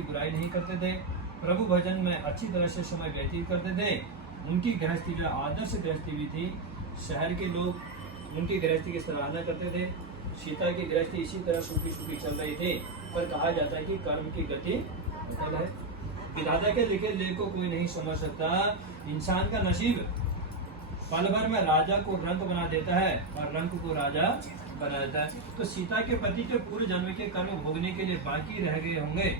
की बुराई नहीं करते थे, प्रभु भजन में अच्छी तरह से समय व्यतीत करते थे। उनकी गृहस्थी जो आदर्श गृहस्थी भी थी। शहर के लोग उनकी गृहस्थी की सराहना करते थे। सीता की गृहस्थी इसी तरह सूखी सूखी चल रही थी, पर कहा जाता है कि कर्म की गति अटल है। विधाता के लिखे लेख को कोई नहीं समझ सकता। इंसान का नसीब पल भर में राजा को रंक बना देता है और रंक को राजा बना देता है। तो सीता के पति के पूर्व जन्म के कर्म भोगने के लिए बाकी रह गए होंगे।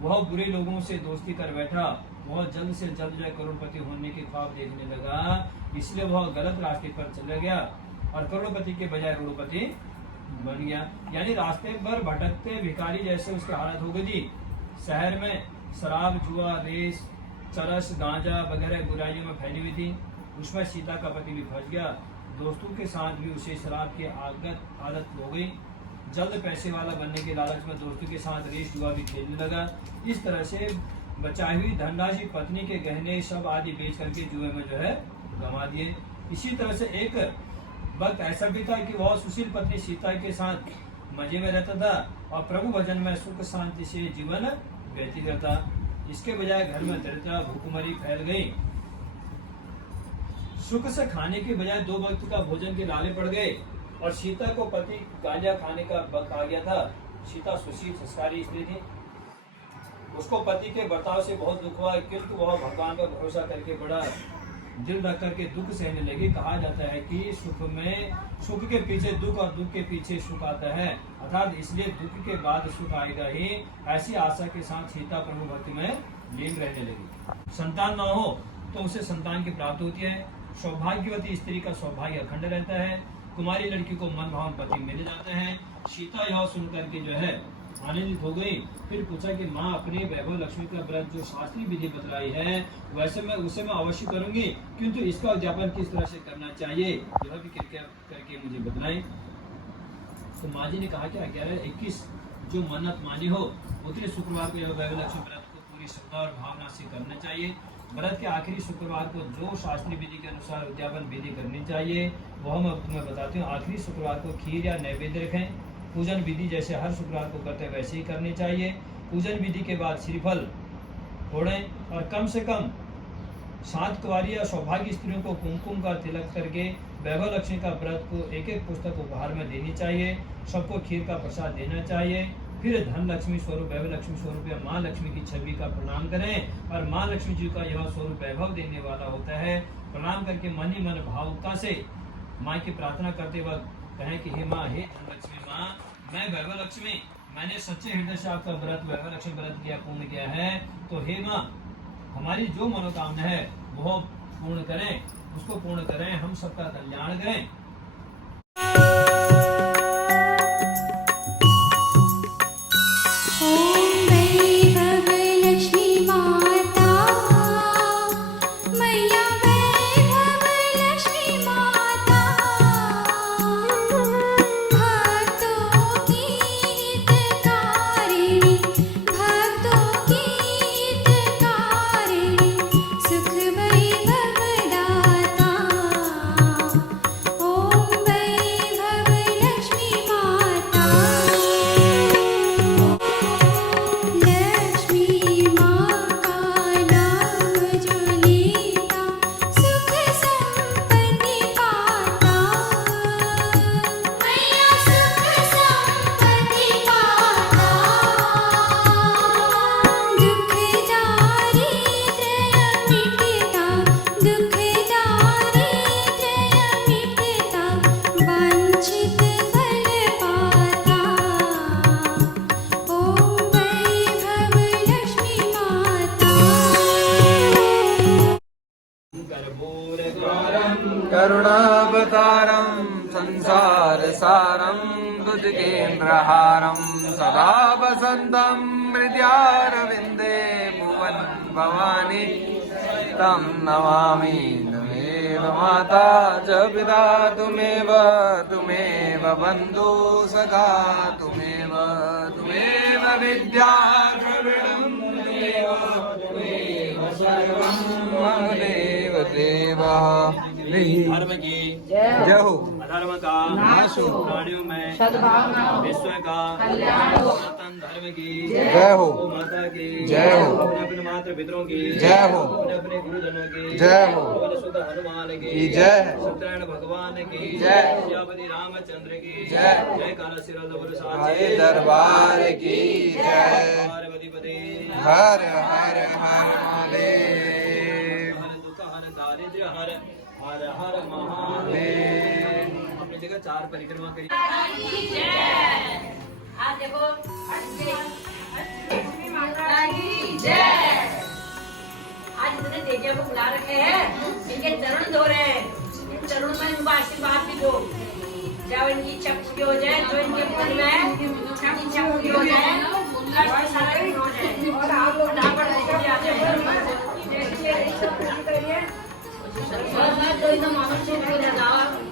वह बुरे लोगों से दोस्ती कर बैठा, वह जल्द से जल्द जो करोड़पति होने के ख्वाब देखने लगा, इसलिए वह गलत रास्ते पर चला गया और करोड़पति के बजाय करोड़पति बन गया। यानी रास्ते पर भटकते भिखारी जैसे उसकी हालत हो गई थी। शहर में शराब, जुआ, रेस, चरस, गांजा वगैरह बुराइयों में फैली हुई थी। उसमें सीता का पति भी फंस गया। दोस्तों के साथ भी उसे शराब की आदत हो गई। जल्द पैसे वाला बनने के लालच में दोस्तों के साथ रेस जुआ भी खेलने लगा। इस तरह से बचाई हुई धनराशि, पत्नी के गहने सब आदि बेच करके जुए में जो है गंवा दिए। इसी तरह से एक वक्त ऐसा भी था कि वह सुशील पत्नी सीता के साथ मजे में रहता था और प्रभु भजन में सुख शांति से जीवन व्यतीत करता। इसके बजाय घर में दरिद्रता, भूखमरी फैल गई। सुख से खाने के बजाय 2 वक्त का भोजन के लाले पड़ गए और सीता को पति गांजा खाने का वक्त आ गया था। सीता सुशील संस्कारी स्त्री थी। उसको पति के बर्ताव से बहुत दुख हुआ, किंतु वह भगवान पर भरोसा करके बड़ा दिल रख करके दुख सहने लगी। कहा जाता है कि सुख के पीछे दुख और दुख के पीछे सुख आता है, अर्थात इसलिए दुख के बाद सुख आएगा ही। ऐसी आशा के साथ सीता प्रभु भक्ति में लीन रहने लगी। संतान न हो तो उसे संतान की प्राप्ति होती है। सौभाग्यवती स्त्री का सौभाग्य अखंड रहता है। कुमारी लड़की को मन भावन पति मिल जाते हैं। सीता यह सुनकर के जो है आनंदित हो गई। फिर पूछा कि माँ, अपने वैभव लक्ष्मी का व्रत जो शास्त्रीय विधि बतलाई है वैसे उसे मैं अवश्य करूंगी, किंतु इसका उद्यापन किस तरह से करना चाहिए यह भी कृपया करके मुझे बतलाएं। तो माँ जी ने कहा कि 11-21 जो मन्नत मानी हो उतने शुक्रवार को यह वैभव लक्ष्मी व्रत को पूरी श्रद्धा और भावना से करना चाहिए। व्रत के आखिरी शुक्रवार को जो शास्त्रीय विधि के अनुसार उद्यापन विधि करनी चाहिए वह मैं तुम्हें बताती हूँ। आखिरी शुक्रवार को खीर या नैवेद्य रखें। पूजन विधि जैसे हर शुक्रवार को करते वैसे ही करनी चाहिए। पूजन विधि के बाद श्रीफल फोड़ें और कम से कम 7 कुंवारी या सौभाग्य स्त्रियों को कुमकुम का तिलक करके वैभव लक्ष्मी का व्रत को एक पुस्तक उपहार में देनी चाहिए। सबको खीर का प्रसाद देना चाहिए। फिर धन लक्ष्मी स्वरूप, वैभव लक्ष्मी स्वरूप या माँ लक्ष्मी की छवि का प्रणाम करें और माँ लक्ष्मी जी का यह स्वरूप वैभव देने वाला होता है। प्रणाम करके मन ही मन भावुकता से माँ की प्रार्थना करते वक्त कहें कि हे माँ, हे धन लक्ष्मी माँ, मैं वैभव लक्ष्मी, मैंने सच्चे हृदय से आपका व्रत वैभव लक्ष्मी व्रत किया, पूर्ण किया है। तो हे माँ, हमारी जो मनोकामना है वो पूर्ण करें, उसको पूर्ण करें, हम सबका कल्याण करें। करुणावतारं संसार सारं बुद्धकेन्द्रहारं सदा वसन्तं हृदयारविन्दे भुवन् भवानी तं नमामि। त्वमेव माता च पिता त्वमेव बन्धु सखा त्वमेव विद्या द्रविणं त्वमेव सर्वं मम देव देवः धर्म की जय हो। अधर्म का नाश हो। प्राणियों में सद्भावना हो। विश्व का कल्याण हो। सनातन धर्म की जय हो। गौ माता की जय हो। अपने अपने मातृ पितरों की जय हो। अपने अपने गुरुजनों की जय हो। अपने शुद्ध हनुमान की की जय। सत्यनारायण भगवान की जय। श्यामति रामचंद्र की जय। जय काला सिरोधर हरे दरबार की जय। पार्वती पते हर हर हर महादेव। हर दुख हर दारिद्र्य हर हर हर महादेव। अपनी जगह 4 परिक्रमा करिए। आज देखो माता की जय। आज इतने देवियों को बुला रखे हैं, इनके चरण धो रहे हैं, इन चरणों में इनको आशीर्वाद भी दो। जब इनकी इच्छा पूरी हो जाए तो इनके मन में इच्छा पूरी हो जाए और सारा दिन हो जाए और आप लोग ढाबड़ लेके आ जाए। तो इधर मानो से लगाओ।